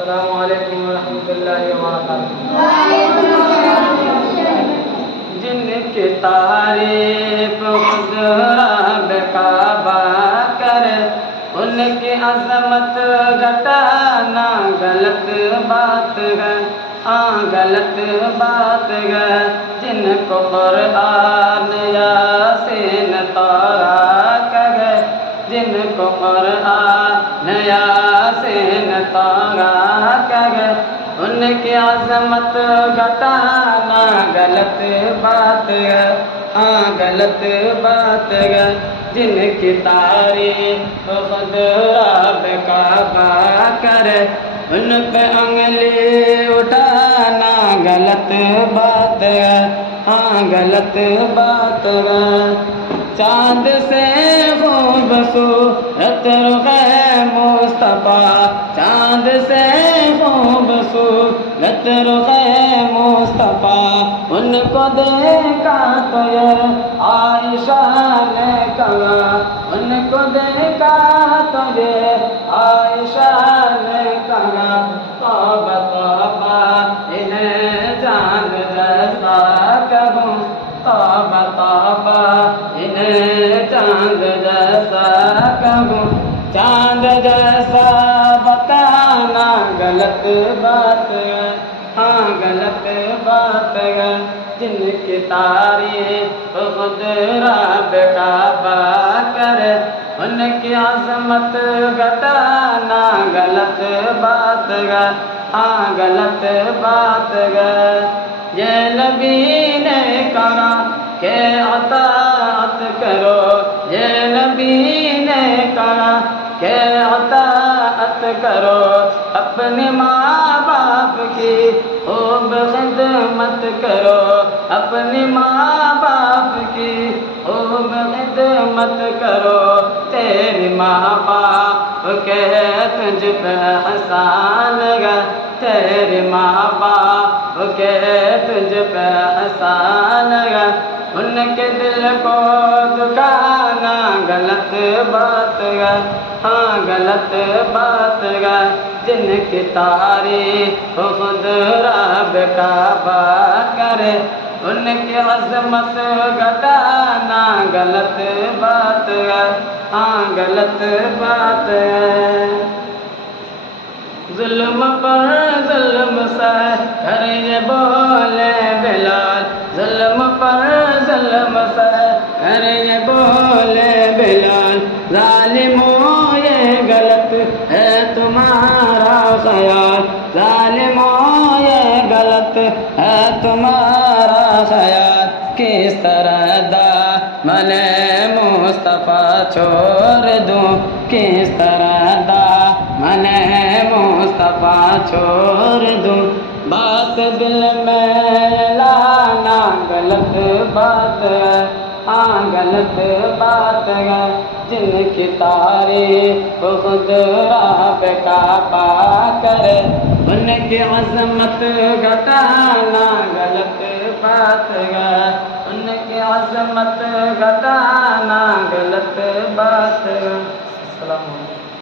السلام علیکم ورحمۃ اللہ وبرکاتہ۔ جن کی تعریف خود رب کعبہ کرے، ان کی عظمت گھٹانا غلط بات ہے، غلط بات ہے۔ جن کو قرآن یاسین تورات ہے، جن کو قرآن یاسین تورات ہے، ان کی عظمت گھٹانا غلط بات ہے، غلط بات ہے۔ جن کی تعریف خود رب کعبہ کرے، ان پہ انگلی اٹھانا غلط بات ہے، غلط بات ہے۔ چاند سے خوبصورت رخ مصطفیٰ، چاند سے خوبصورت رخ مصطفیٰ، ان کو دیکھا تو یہ عائشہ نے کہا، ان کو دیکھا تو یہ عائشہ نے کہا، توبہ توبہ انہیں چاند جیسا کہوں، توبہ توبہ انہیں چاند جیسا کہوں۔ چاند جیسا بتانا غلط بات ہے، غلط بات ہے۔ جن کی تعریف خود رب کعبہ کرے، ان کی عظمت گھٹانا غلط بات ہے، غلط بات ہے۔ یہ نبی نے کہا کہ اطاعت کرو، یہ نبی نے کہا کہ اطاعت کرو، اپنے ماں باپ کی خوب خدمت کرو، اپنے ماں باپ کی خوب خدمت کرو۔ تیری ماں باپ کے تجھ پہ احسان ہے، تیرے ماں باپ کے تجھ پہ احسان ہے، ان کے دل کو دکھانا غلط بات ہے، غلط بات ہے۔ جن کی تعریف خود رب کعبہ کرے، ان کی عظمت گھٹانا غلط بات ہے، غلط بات ہے۔ ظلم پر ظلم سہ کر یہ بولے بلال، ظلم پر ظلم سہ کر یہ بولے بلال، ظالموں یہ غلط ہے تمہارا خیال، ظالموں یہ غلط ہے تمہارا خیال۔ کس طرح دامن مصطفیٰ چھوڑ دوں، کس طرح دامن مصطفیٰ چھوڑ دوں، بات دل میں لانا غلط بات ہے، غلط بات ہے۔ جن کی تعریف خود رب کعبہ کرے، ان کی عظمت گھٹانا غلط بات ہے، ان کی عظمت گھٹانا غلط بات ہے۔ السلام علیکم۔